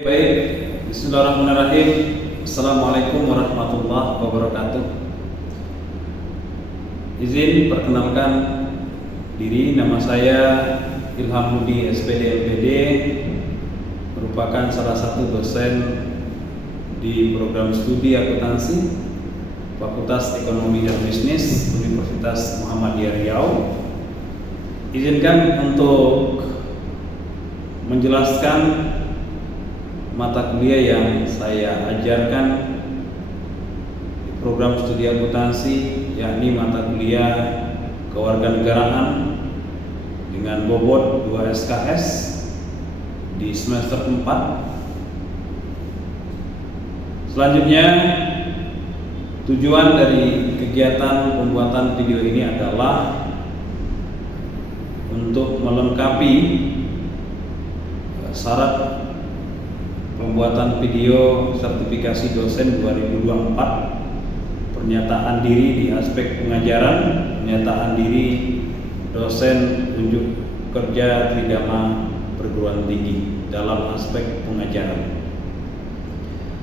Baik, Bismillahirrahmanirrahim. Assalamualaikum warahmatullahi wabarakatuh. Izin perkenalkan diri, nama saya Ilham Budi SPD LPD, merupakan salah satu dosen di program studi akuntansi Fakultas Ekonomi dan Bisnis Universitas Muhammadiyah Riau. Izinkan untuk menjelaskan mata kuliah yang saya ajarkan di program studi akuntansi, yakni mata kuliah kewarganegaraan dengan bobot 2 SKS di semester 4. Selanjutnya, tujuan dari kegiatan pembuatan video ini adalah untuk melengkapi syarat pembuatan video sertifikasi dosen 2024, pernyataan diri di aspek pengajaran, pernyataan diri dosen unjuk kerja tridharma perguruan tinggi dalam aspek pengajaran.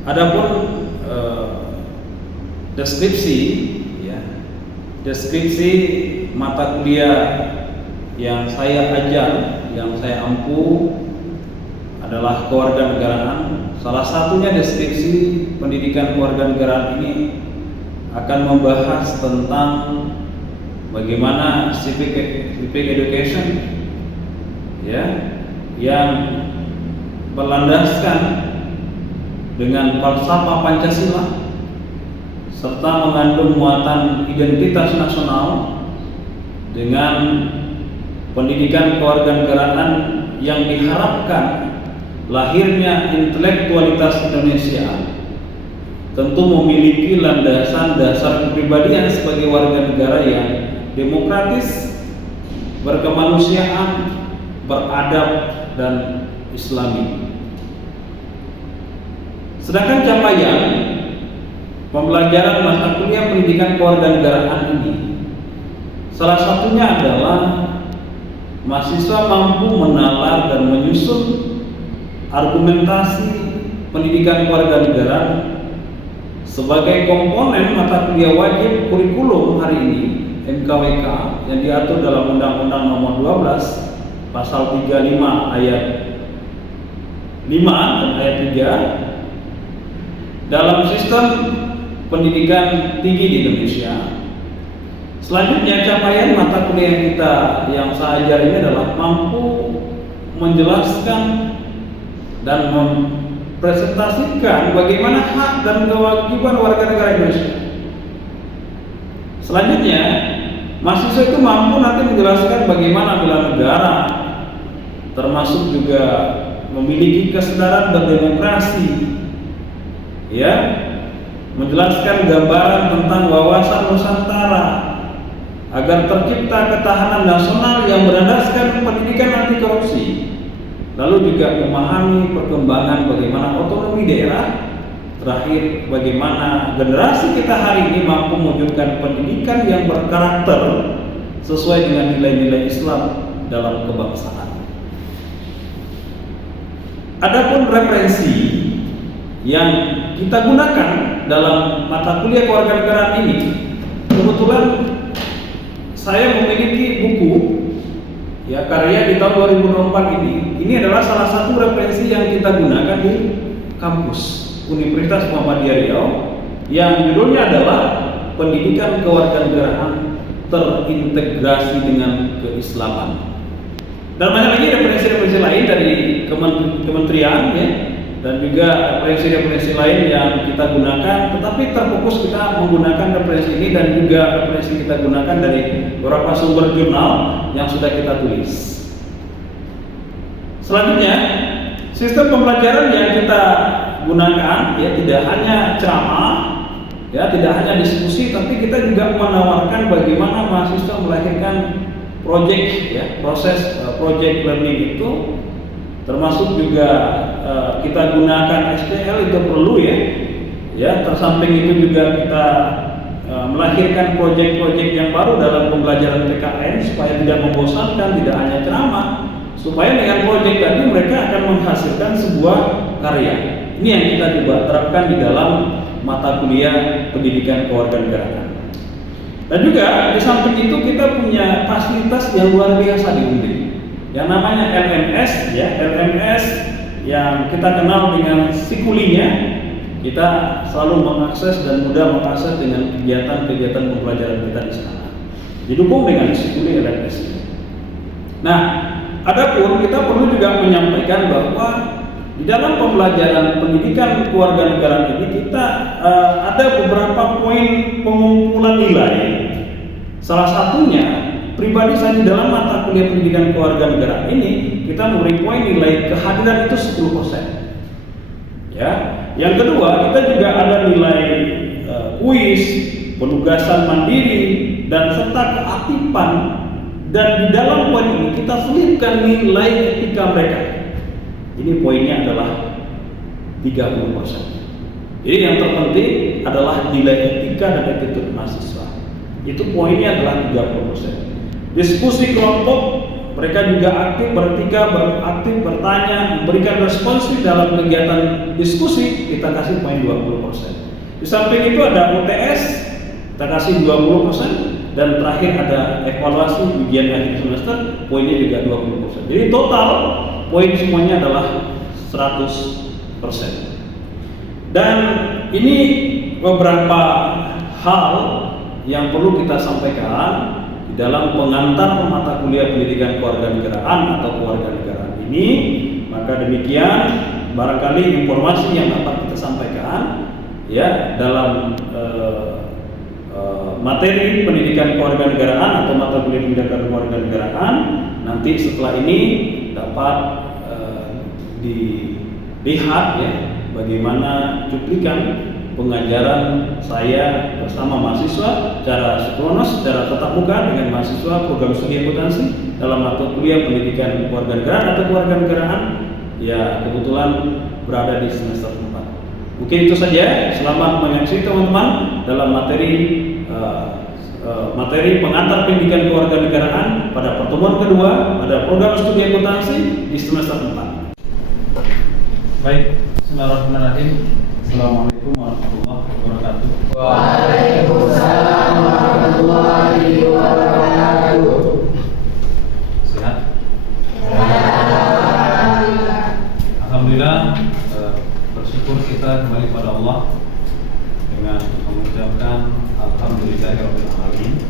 Adapun deskripsi mata kuliah yang saya ajar, yang saya ampu adalah kewarganegaraan. Salah satunya deskripsi pendidikan kewarganegaraan ini akan membahas tentang bagaimana civic education yang berlandaskan dengan falsafah Pancasila serta mengandung muatan identitas nasional dengan pendidikan kewarganegaraan yang diharapkan lahirnya intelektualitas Indonesia tentu memiliki landasan dasar kepribadian sebagai warga negara yang demokratis, berkemanusiaan, beradab, dan islami. Sedangkan capaian pembelajaran mata kuliah pendidikan kewarganegaraan ini salah satunya adalah mahasiswa mampu menalar dan menyusun argumentasi pendidikan kewarganegaraan sebagai komponen mata kuliah wajib kurikulum hari ini MKWK yang diatur dalam Undang-Undang Nomor 12 Pasal 35 Ayat 5 dan Ayat 3 dalam sistem pendidikan tinggi di Indonesia. Selanjutnya, capaian mata kuliah kita yang saya ajar ini adalah mampu menjelaskan dan mempresentasikan bagaimana hak dan kewajiban warga negara Indonesia. Selanjutnya, mahasiswa itu mampu nanti menjelaskan bagaimana bela negara, termasuk juga memiliki kesadaran berdemokrasi, menjelaskan gambaran tentang wawasan Nusantara agar tercipta ketahanan nasional yang berlandaskan pendidikan anti korupsi. Lalu juga memahami perkembangan bagaimana otonomi daerah. Terakhir, bagaimana generasi kita hari ini mampu mewujudkan pendidikan yang berkarakter sesuai dengan nilai-nilai Islam dalam kebangsaan. Adapun referensi yang kita gunakan dalam mata kuliah kewarganegaraan ini, kebetulan saya memiliki buku karya di tahun 2024 ini. Ini adalah salah satu referensi yang kita gunakan di kampus Universitas Muhammadiyah Riau yang judulnya adalah Pendidikan Kewarganegaraan Terintegrasi dengan Keislaman. Dan banyak lagi referensi-referensi lain dari kementerian dan juga referensi-referensi lain yang kita gunakan, tetapi terfokus kita menggunakan referensi ini dan juga referensi kita gunakan dari beberapa sumber jurnal yang sudah kita tulis. Selanjutnya, sistem pembelajaran yang kita gunakan tidak hanya ceramah, tidak hanya diskusi, tapi kita juga menawarkan bagaimana mahasiswa melahirkan proses project learning itu, termasuk juga kita gunakan SPL itu perlu tersamping itu juga kita melahirkan proyek-proyek yang baru dalam pembelajaran PKN supaya tidak membosankan, tidak hanya ceramah, supaya dengan proyek tadi mereka akan menghasilkan sebuah karya. Ini yang kita coba terapkan di dalam mata kuliah pendidikan kewarganegaraan. Dan juga di samping itu kita punya fasilitas yang luar biasa di UNDIK, yang namanya LMS, LMS yang kita kenal dengan Sikulinya. Kita selalu mengakses dan mudah mengakses dengan kegiatan-kegiatan pembelajaran kita di sana. Didukung dengan Sikuli LMS. Nah, adapun kita perlu juga menyampaikan bahwa di dalam pembelajaran pendidikan kewarganegaraan ini kita ada beberapa poin pengumpulan nilai. Salah satunya pribadi saya di dalam mata kuliah pendidikan kewarganegaraan ini kita memberi poin nilai kehadiran itu 10%. Ya. Yang kedua, kita juga ada nilai kuis, penugasan mandiri, dan serta keaktifan. Dan di dalam poin ini kita selipkan nilai etika mereka. Ini poinnya adalah 30%. Jadi yang terpenting adalah nilai etika dan attitude mahasiswa. Itu poinnya adalah 30%. Diskusi kelompok, mereka juga aktif beretika, beraktif bertanya, memberikan respons dalam kegiatan diskusi, kita kasih poin 20%. Di samping itu ada UTS, kita kasih 20%, dan terakhir ada evaluasi ujian akhir semester, poinnya juga 20%. Jadi total poin semuanya adalah 100%. Dan ini beberapa hal yang perlu kita sampaikan dalam pengantar mata kuliah pendidikan kewarganegaraan atau kewarganegaraan ini. Maka demikian barangkali informasi yang dapat kita sampaikan ya dalam materi pendidikan kewarganegaraan atau mata kuliah pendidikan kewarganegaraan. Nanti setelah ini dapat dilihat ya bagaimana cuplikan pengajaran saya bersama mahasiswa secara sinkronos, secara tatap muka dengan mahasiswa program studi akuntansi dalam mata kuliah pendidikan kewarganegaraan atau kewarganegaraan ya kebetulan berada di semester 4. Mungkin itu saja. Selamat menyaksikan teman-teman dalam materi pengantar pendidikan kewarganegaraan pada pertemuan kedua pada program studi akuntansi di semester 4. Baik, bismillahirrahmanirrahim. Assalamualaikum warahmatullahi wabarakatuh. Waalaikumsalam warahmatullahi wabarakatuh. Sehat? Alhamdulillah, bersyukur kita kembali pada Allah dengan mengucapkan alhamdulillahirabbil alamin.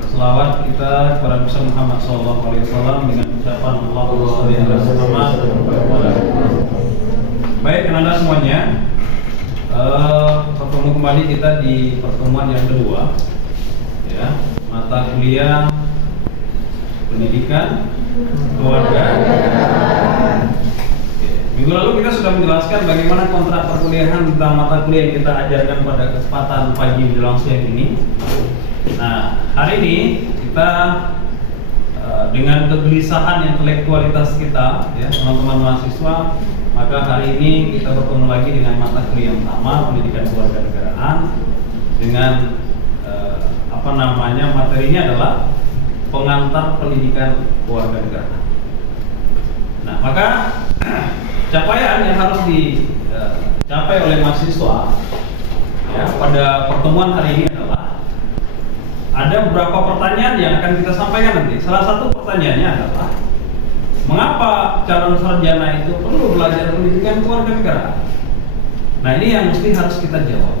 Berselawat kita kepada Nabi Muhammad SAW dengan ucapan Allahumma shalli ala Muhammad. Baik, Anda semuanya, bertemu kembali kita di pertemuan yang kedua, ya, mata kuliah pendidikan kewarganegaraan. Minggu lalu kita sudah menjelaskan bagaimana kontrak perkuliahan tentang mata kuliah yang kita ajarkan pada kesempatan pagi menjelang siang ini. Nah, hari ini kita dengan kegelisahan intelektualitas kita, ya, teman-teman mahasiswa. Maka hari ini kita bertemu lagi dengan mata kuliah yang pertama pendidikan kewarganegaraan dengan materinya adalah pengantar pendidikan kewarganegaraan. Nah, maka capaian yang harus dicapai oleh mahasiswa ya pada pertemuan hari ini adalah ada beberapa pertanyaan yang akan kita sampaikan nanti. Salah satu pertanyaannya adalah mengapa calon sarjana itu perlu belajar pendidikan kewarganegaraan? Nah, ini yang mesti harus kita jawab.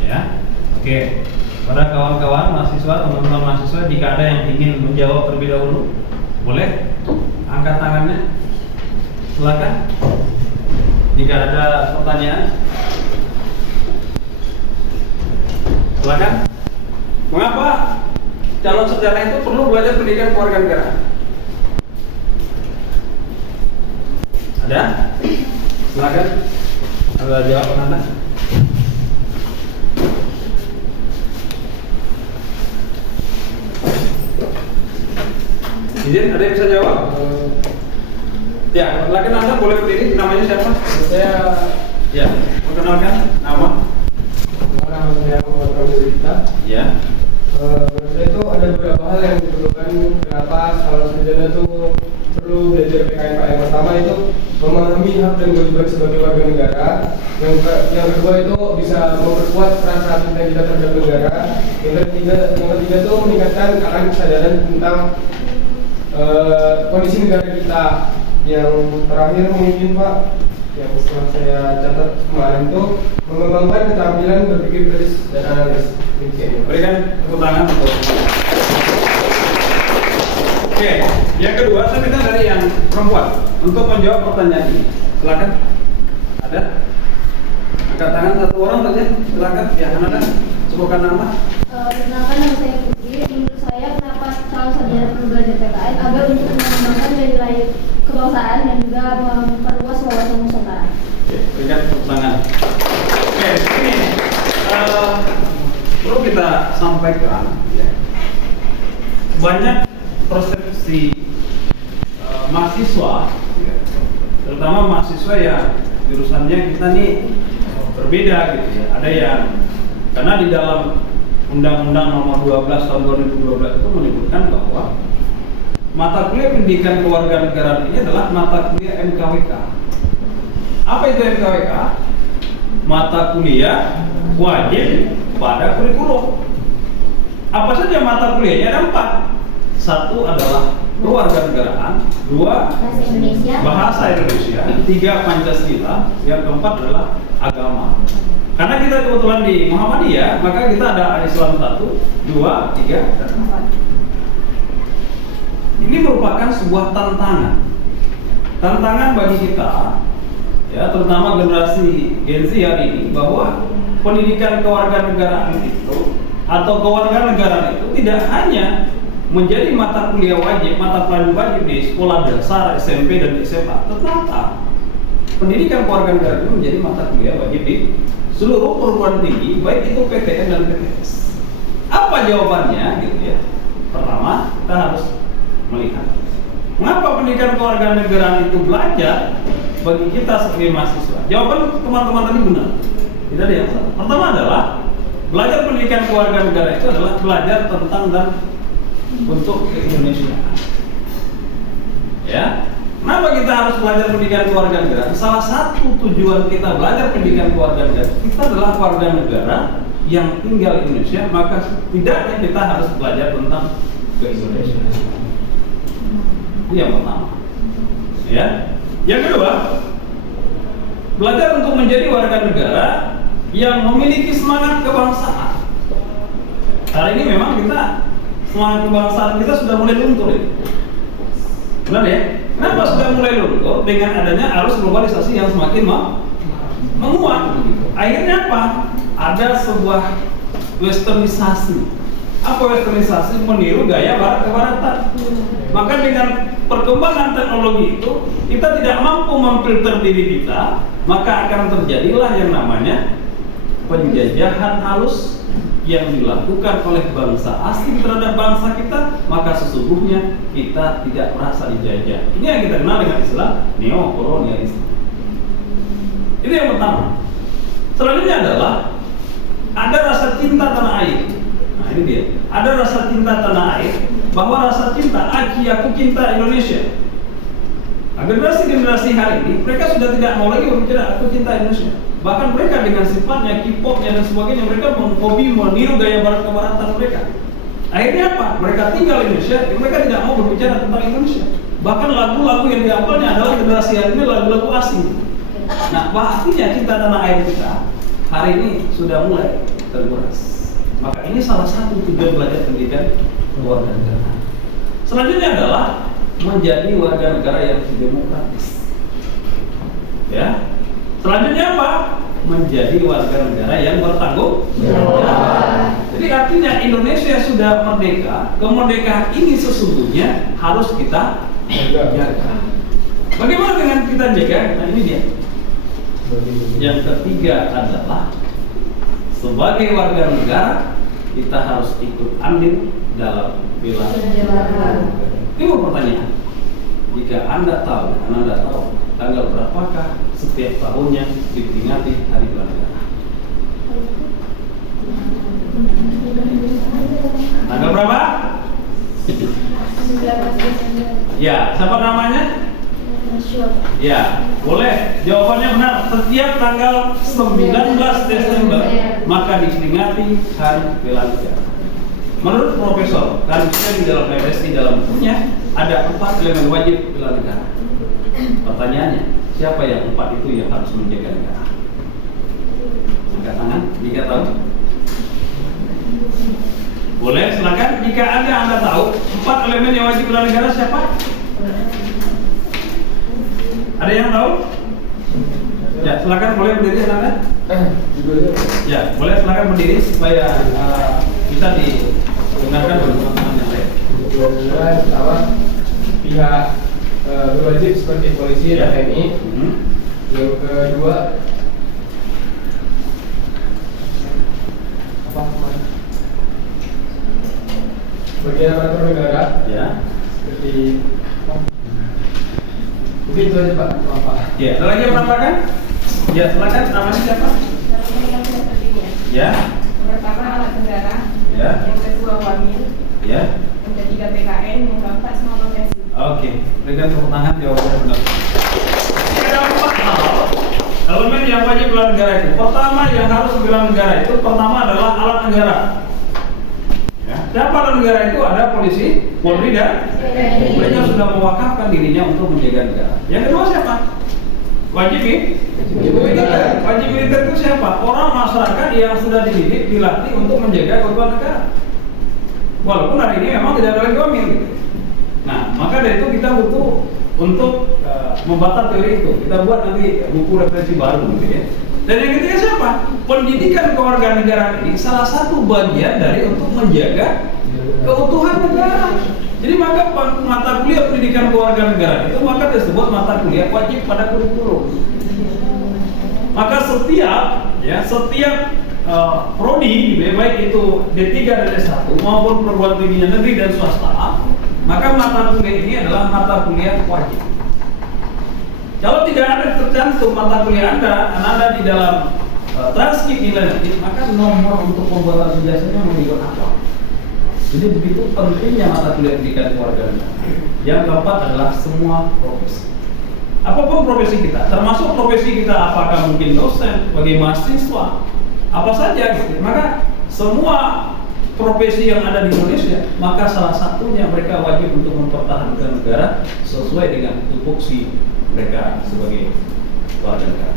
Ya, oke. Pada kawan-kawan mahasiswa, teman-teman mahasiswa, jika ada yang ingin menjawab terlebih dahulu, boleh angkat tangannya. Silakan. Jika ada pertanyaan, silakan. Mengapa calon sarjana itu perlu belajar pendidikan kewarganegaraan? Ada? Silakan. Ada jawaban Anda? Izin, ada yang bisa jawab? Ya, silakan Anda boleh berdiri. Namanya siapa? Saya Ya, perkenalkan nama. Ya. Menurut saya itu ada beberapa hal yang diperlukan kenapa calon sarjana itu perlu belajar PKN yang pertama itu memahami hak dan kewajiban sebagai warga negara. Yang kedua itu bisa memperkuat rasa cinta kita terhadap negara. Yang ketiga itu meningkatkan akan kesadaran tentang kondisi negara kita. Yang terakhir mungkin Pak, yang setelah saya catat kemarin itu mengembangkan keterampilan berpikir kritis dan analis. Berikan tepuk tangan untuk. Oke, yang kedua saya minta dari yang perempuan untuk menjawab pertanyaan ini. Silakan. Ada? Angkat tangan satu orang saja. Silakan. Ya, ada. Sebutkan nama. Perkenalkan, nama saya Putri. Menurut saya kenapa calon sarjana perlu belajar PKN agar untuk mengembangkan nilai kebangsaan dan juga memperluas wawasan nusantara. Oke, berikan tepuk tangan. Oke, ini perlu kita sampaikan ya. Banyak persepsi mahasiswa ya, terutama mahasiswa yang jurusannya kita nih berbeda gitu ya. Ada yang karena di dalam Undang-Undang Nomor 12 Tahun 2012 itu menyebutkan bahwa mata kuliah pendidikan kewarganegaraan ini adalah mata kuliah MKWK. Apa itu MKWK? Mata kuliah wajib pada kurikulum. Apa saja mata kuliahnya? Ada 4. Satu adalah kewarganegaraan, 2 bahasa Indonesia, 3 Pancasila, yang keempat adalah agama. Karena kita kebetulan di Muhammadiyah, maka kita ada Islam 1, 2, 3, dan 4. Ini merupakan sebuah tantangan bagi kita, ya, terutama generasi Gen Z hari ini, bahwa pendidikan kewarganegaraan itu atau kewarganegaraan itu tidak hanya menjadi mata kuliah wajib, mata pelajaran wajib di sekolah dasar, SMP dan SMA, tetapi pendidikan kewarganegaraan itu menjadi mata kuliah wajib di seluruh perguruan tinggi, baik itu PTN dan PTS. Apa jawabannya, gitu ya? Pertama, kita harus melihat mengapa pendidikan kewarganegaraan itu belajar bagi kita sebagai mahasiswa. Jawaban teman-teman tadi benar, tidak ada yang salah. Pertama adalah belajar pendidikan kewarganegaraan itu adalah belajar tentang dan untuk Indonesia. Ya, kenapa kita harus belajar pendidikan kewarganegaraan? Salah satu tujuan kita belajar pendidikan kewarganegaraan, kita adalah warga negara yang tinggal di Indonesia, maka setidaknya kita harus belajar tentang ke Indonesia. Itu yang pertama. Ya, yang kedua, belajar untuk menjadi warga negara yang memiliki semangat kebangsaan. Hari ini memang kita semangat kebangsaan kita sudah mulai luntur ini. Benar ya? Kenapa sudah mulai luntur? Dengan adanya arus globalisasi yang semakin menguat. Akhirnya apa? Ada sebuah westernisasi. Apa westernisasi? Meniru gaya barat kebaratan. Maka dengan perkembangan teknologi itu, kita tidak mampu memfilter diri kita, maka akan terjadilah yang namanya penjajahan halus yang dilakukan oleh bangsa asing terhadap bangsa kita, maka sesungguhnya kita tidak merasa dijajah. Ini yang kita kenal dengan istilah neokolonialisme. Itu yang pertama. Selanjutnya adalah ada rasa cinta tanah air. Nah ini dia. Ada rasa cinta tanah air, bahwa rasa cinta aku cinta Indonesia. Nah, generasi hari ini mereka sudah tidak mau lagi berbicara aku cinta Indonesia. Bahkan mereka dengan sifatnya K-popnya dan sebagainya, mereka hobi meniru gaya barat kebaratan mereka. Akhirnya apa? Mereka tinggal di Indonesia, mereka tidak mau berbicara tentang Indonesia. Bahkan lagu-lagu yang dihafalnya adalah generasi hari ini lagu-lagu asing. Nah, artinya cinta tanah air kita hari ini sudah mulai terkuras. Maka ini salah satu tujuan belajar pendidikan warga negara. Selanjutnya adalah menjadi warga negara yang demokratis. Ya. Selanjutnya apa? Menjadi warga negara yang bertanggung jawab. Jadi artinya Indonesia sudah merdeka. Kemerdekaan ini sesungguhnya harus kita jaga. Bagaimana dengan kita jaga? Nah ini dia. Yang ketiga adalah sebagai warga negara kita harus ikut andil dalam bela negara. Timbul pertanyaan, jika Anda tahu tanggal berapakah setiap tahunnya diperingati Hari Bela Negara? Tanggal berapa? 19 Desember. Ya, siapa namanya? Syur. Ya, boleh. Jawabannya benar. Setiap tanggal 19 Desember maka diperingati Hari Bela Negara. Menurut Profesor, dan di dalam MSc dalam bukunya ada 4 elemen wajib bela negara. Pertanyaannya, siapa yang 4 itu yang harus menjaga negara? Angkat tangan, jika tahu. Boleh, silakan. Jika Anda tahu 4 elemen yang wajib bela negara siapa? Ada yang tahu? Ya, silakan boleh berdiri Anda. Ya, boleh silakan berdiri supaya bisa didengarkan oleh teman-teman yang lain. Pertama, pihak berwajib seperti polisi dan TNI. Yang kedua, bagian aparatur negara. Ya. Seperti mungkin itu aja Pak. Maaf Pak. Ya, ada lagi yang menambahkan? Ya, silakan. Namanya siapa? Ya. Yang pertama alat negara, Ya. yang kedua wamil, Ya. yang ketiga PKN, yang keempat semua profesi. Oke, berikan tepuk tangan jawabannya benar. Ada 4 hal elemen yang wajib bela negara itu. Pertama yang harus bela negara itu pertama adalah alat negara. Ya. Siapa alat negara itu? Ada polisi, Polri dan mereka sudah mewakafkan dirinya untuk menjaga negara. Yang kedua siapa? Wajib militer. Wajib militer itu siapa? Orang masyarakat yang sudah dididik, dilatih untuk menjaga keutuhan negara. Walaupun hari ini memang tidak ada lagi wamil. Nah, maka dari itu kita butuh untuk membantah teori itu. Kita buat nanti buku referensi baru gitu ya. Dan yang ketiga siapa? Pendidikan kewarganegaraan ini salah satu bagian dari untuk menjaga keutuhan negara. Jadi maka mata kuliah pendidikan kewarganegaraan itu maka disebut mata kuliah wajib pada kurikulum. Maka setiap prodi, baik itu D3 dan S1 maupun perguruan tinggi negeri dan swasta, maka mata kuliah ini adalah mata kuliah wajib. Kalau tidak ada tercantum mata kuliah Anda di dalam transkrip nilai nanti, maka nomor untuk pembuatan ijazahnya mau dibuat apa? Jadi begitu pentingnya mata kuliah pendidikan kewarganegaraan. Yang keempat adalah semua profesi. Apapun profesi kita, termasuk profesi kita apakah mungkin dosen, sebagai mahasiswa, apa saja gitu. Maka semua profesi yang ada di Indonesia, maka salah satunya mereka wajib untuk mempertahankan negara sesuai dengan tupoksi mereka sebagai warga negara.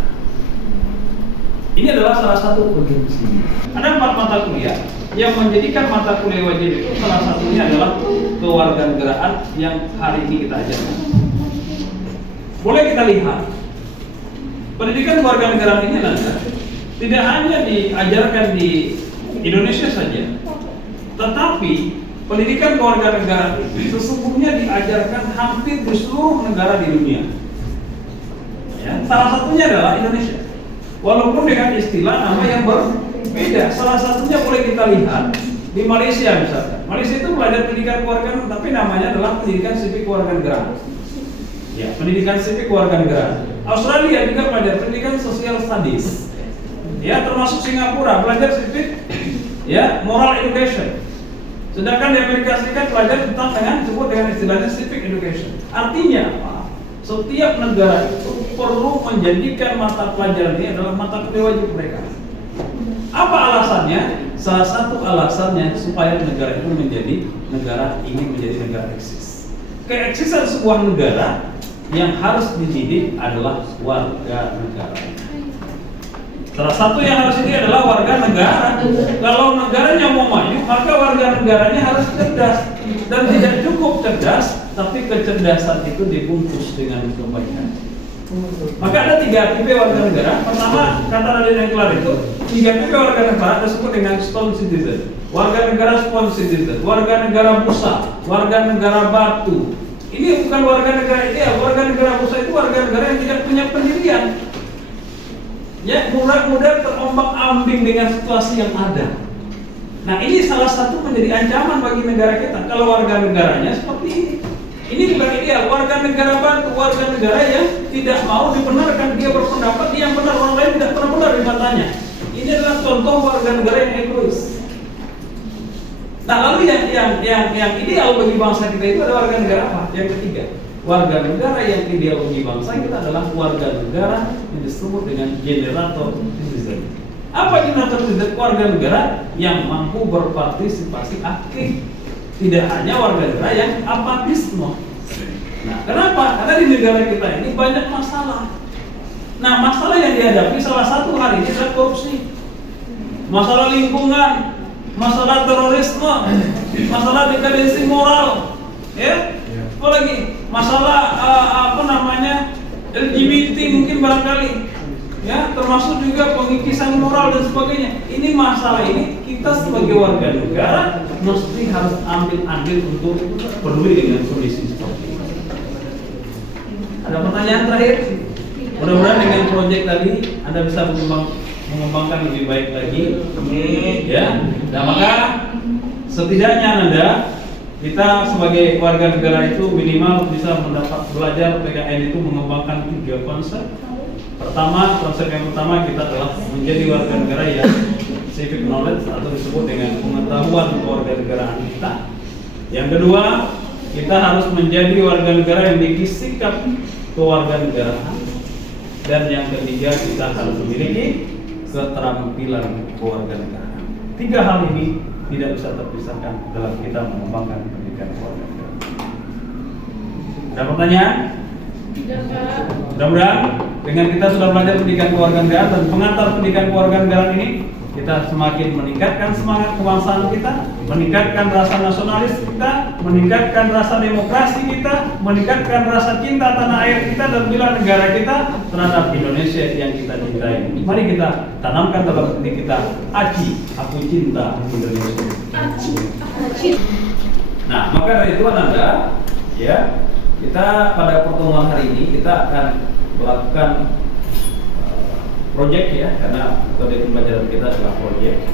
Ini adalah salah satu urgensi. Ada 4 mata kuliah yang menjadikan mata kuliah wajib itu salah satunya adalah kewarganegaraan yang hari ini kita ajarkan. Boleh kita lihat pendidikan kewarganegaraan ini tidak hanya diajarkan di Indonesia saja, tetapi pendidikan kewarganegaraan ini sesungguhnya diajarkan hampir di seluruh negara di dunia. Ya, salah satunya adalah Indonesia. Walaupun dengan istilah nama yang berbeda. Salah satunya boleh kita lihat di Malaysia misalnya. Malaysia itu belajar pendidikan kewarganegaraan, tapi namanya adalah pendidikan sipil kewarganegaraan. Ya, pendidikan sipil kewarganegaraan. Australia juga belajar pendidikan social studies. Ya, termasuk Singapura belajar sipil ya moral education. Sedangkan di Amerika Serikat belajar tentang disebut dengan istilahnya civic education. Artinya apa? Setiap negara itu perlu menjadikan mata pelajaran ini adalah mata kuliah wajib mereka. Apa alasannya? Salah satu alasannya supaya negara itu ingin menjadi negara eksis. Keeksisan sebuah negara yang harus dididik adalah warga negara. Salah satu yang harus ini adalah warga negara. Kalau negaranya mau maju, maka warga negaranya harus cerdas. Dan tidak cukup cerdas, tapi kecerdasan itu dibungkus dengan kebaikan. Maka ada 3 tipe warga negara. Pertama, kata Raden yang kelar itu 3 tipe warga negara disebut dengan stone citizen. Warga negara stone citizen, warga negara busa, warga negara batu. Ini bukan warga negara ideal. Warga negara busa itu warga negara yang tidak punya pendirian. Ya, mudah-mudahan terombang-ambing dengan situasi yang ada. Nah, ini salah satu menjadi ancaman bagi negara kita. Kalau warga negaranya seperti ini. Ini bukan ideal. Warga negara batu, warga negara yang tidak mau dibenarkan, dia berpendapat dia yang benar, orang lain tidak pernah benar di matanya. Ini adalah contoh warga negara yang egois. Nah, lalu yang ideal bagi bangsa kita itu ada warga negara apa? Yang ketiga, warga negara yang ideal bagi bangsa kita adalah warga negara yang disebut dengan generator citizen. Apa generator citizen? Warga negara yang mampu berpartisipasi aktif, tidak hanya warga negara yang apatisme. Nah, kenapa? Karena di negara kita ini banyak masalah. Nah, masalah yang dihadapi salah satu hari ini adalah korupsi, masalah lingkungan, masalah terorisme, masalah dekadensi moral, ya. Apalagi masalah LGBT mungkin barangkali, ya, termasuk juga pengikisan moral dan sebagainya. Ini masalah ini kita sebagai warga negara mesti harus ambil andil untuk peduli dengan kondisi seperti ini. Ada pertanyaan terakhir? Mudah-mudahan dengan proyek tadi Anda bisa mengembangkan lebih baik lagi. Ya. Nah, maka setidaknya Anda, kita sebagai warga negara itu minimal bisa mendapat belajar PKN itu mengembangkan 3 konsep. Pertama, konsep yang pertama kita telah menjadi warga negara yang civic knowledge atau disebut dengan pengetahuan kewarganegaraan kita. Yang kedua, kita harus menjadi warga negara yang memiliki sikap kewarganegaraan. Dan yang ketiga, kita harus memiliki keterampilan kewarganegaraan. 3 hal ini tidak bisa terpisahkan dalam kita mengembangkan pendidikan kewarganegaraan. Ada pertanyaan? Mudah-mudahan dengan kita sudah belajar pendidikan kewarganegaraan dan pengantar pendidikan kewarganegaraan ini, kita semakin meningkatkan semangat kebangsaan kita, meningkatkan rasa nasionalis kita, meningkatkan rasa demokrasi kita, meningkatkan rasa cinta tanah air kita dan bela negara kita terhadap Indonesia yang kita cintai. Mari kita tanamkan dalam hati kita, Aci, aku cinta Indonesia. Nah, maka dari itu Anda, ya, kita pada pertemuan hari ini kita akan melakukan proyek, ya, karena metode pembelajaran kita adalah proyek.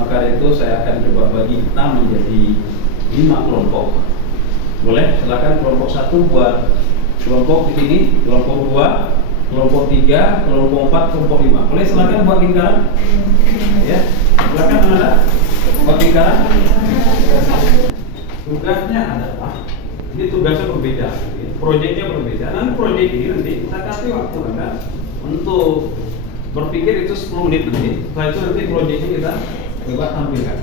Maka dari itu saya akan coba bagi kita menjadi 5 kelompok. Boleh? Silakan kelompok 1 buat kelompok di sini, kelompok 2, kelompok 3, kelompok 4, kelompok 5. Boleh silakan buat lingkaran. Ya, silakan Anda buat lingkaran. Tugasnya adalah, ini tugasnya berbeda, proyeknya berbeda. Nanti proyek ini nanti kita kasih waktu Anda untuk berpikir itu 10 menit nanti. Setelah itu nanti proyeknya kita coba tampilkan.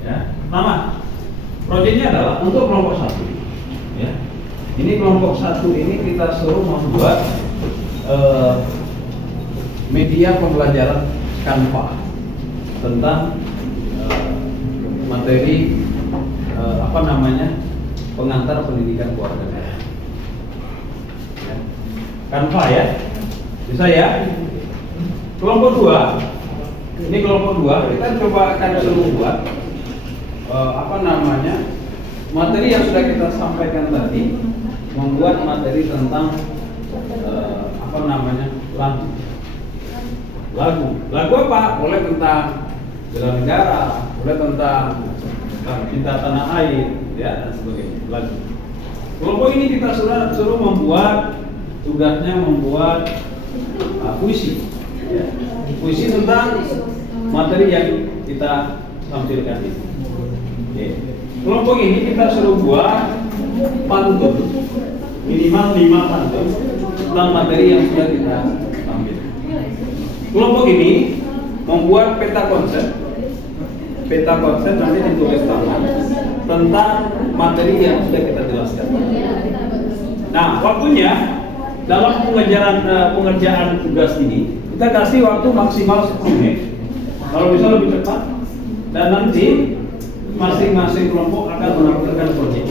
Ya, pertama, proyeknya adalah untuk kelompok 1. Ya, ini kelompok 1 ini kita suruh membuat media pembelajaran Canva tentang materi pengantar pendidikan kewarganegaraan. Ya. Canva, ya, bisa ya. Kelompok 2, ini kelompok 2 kita coba akan suruh buat materi yang sudah kita sampaikan tadi, membuat materi tentang lagu apa? Boleh tentang bela negara, boleh tentang cinta tanah air, ya, dan sebagainya. Lagu. Kelompok ini kita suruh membuat, tugasnya membuat puisi, ya. Puisi tentang materi yang kita tampilkan ini. Okay. Kelompok ini kita suruh buat pantun, minimal 5 pantun tentang materi yang sudah kita ambil. Kelompok ini membuat peta konsep nanti ditulis tangan tentang materi yang sudah kita jelaskan. Nah, waktunya dalam pengerjaan tugas ini kita kasih waktu maksimal 10 menit. Kalau bisa lebih cepat. Dan nanti masing-masing kelompok akan menampilkan proyek.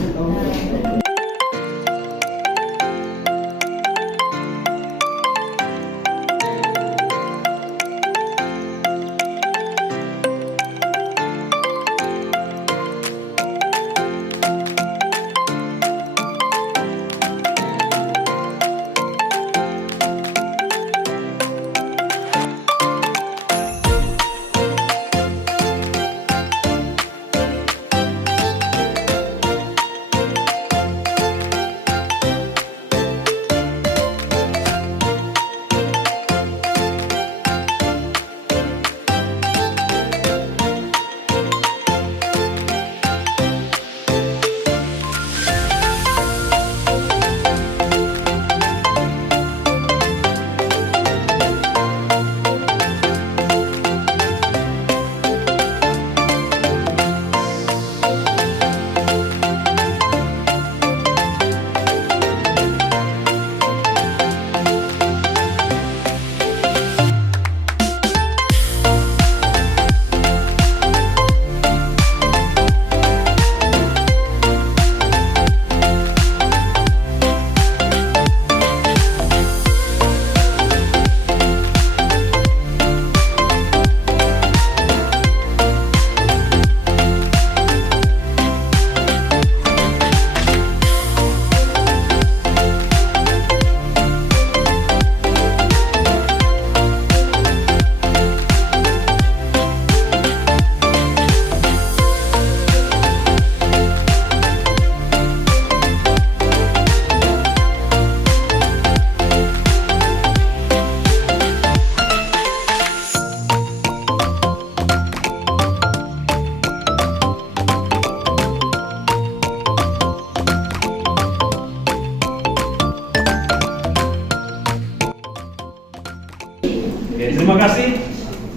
Terima kasih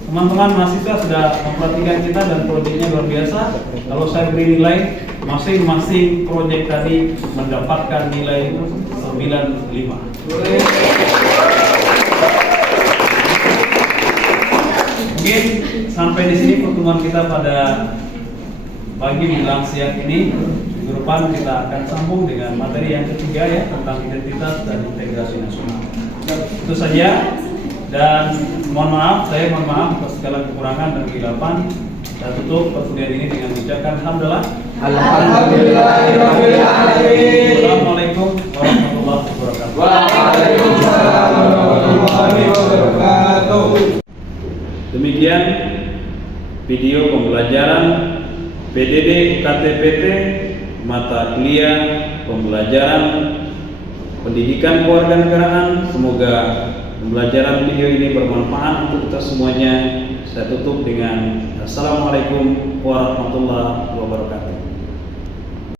teman-teman mahasiswa sudah memperhatikan kita dan proyeknya luar biasa. Kalau saya beri nilai, masing-masing proyek tadi mendapatkan nilai 95. Mungkin sampai di sini pertemuan kita pada pagi menjelang siang ini. Minggu depan kita akan sambung dengan materi yang ketiga ya, tentang identitas dan integrasi nasional. Itu saja, dan mohon maaf atas segala kekurangan dan kehilafan. Saya tutup perkuliahan ini dengan mengucapkan alhamdulillah. Alhamdulillahirabbil alamin. Assalamualaikum warahmatullahi wabarakatuh. Waalaikumsalam warahmatullahi wabarakatuh. Demikian video pembelajaran PDD KTPT mata kuliah pembelajaran pendidikan kewarganegaraan. Semoga pembelajaran video ini bermanfaat untuk kita semuanya. Saya tutup dengan Assalamualaikum warahmatullahi wabarakatuh.